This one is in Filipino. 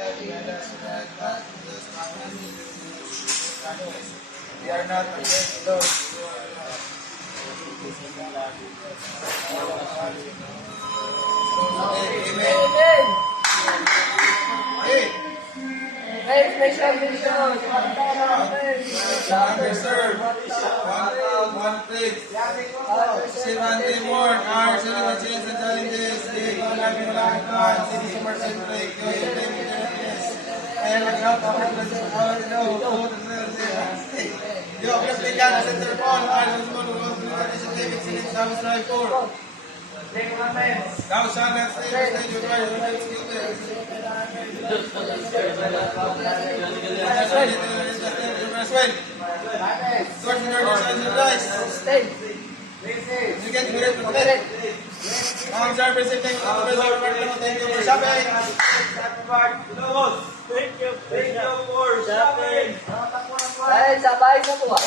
We are not afraid, Lord. Amen. Hey. Guys, may salvation. Underserved. One plate. Still unborn. Our challenges and challenges. They all have been malakan. City Somerset Lake. And help our present. Yo, bless ka na Center Paul. Arnold Mono. David Sinis. Thomas Roy 4. Thou shalt not say the stage of Christ. Source in order to rise. You get to it for it. Ang sir, presenting ko ito sa Roberto. Thank you for shopping. Thank you for shopping. Guys, sabay sa buwan.